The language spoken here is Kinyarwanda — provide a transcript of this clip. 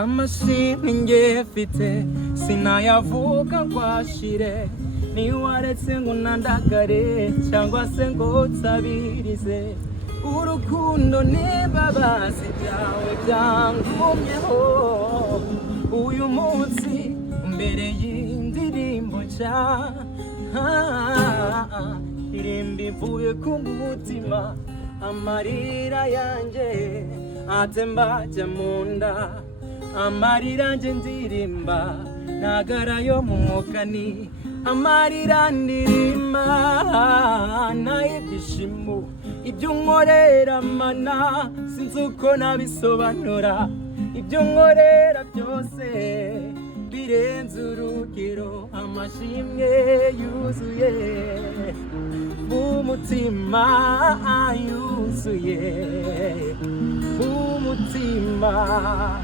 amashimwe ngefite sinayavuga ngo ashire niwaretse ngo nandagare cyangwa se ngo nsabirize urukundo n'imbabazi byawe byangumyeho uyu munsi mbere y'indirimbo nshya irimbi mvuye ku mutima amarira yanjye atemba ajya mu nda amarira nje ndirimba ntagara yo mu mwuka ni amarira ndirimba n'ibyishimo ibyo nkorera mana sinzi uko nabisobanura ibyo nkorera byose birenze urugero amashimwe yuzuye umutima yuzuye umutima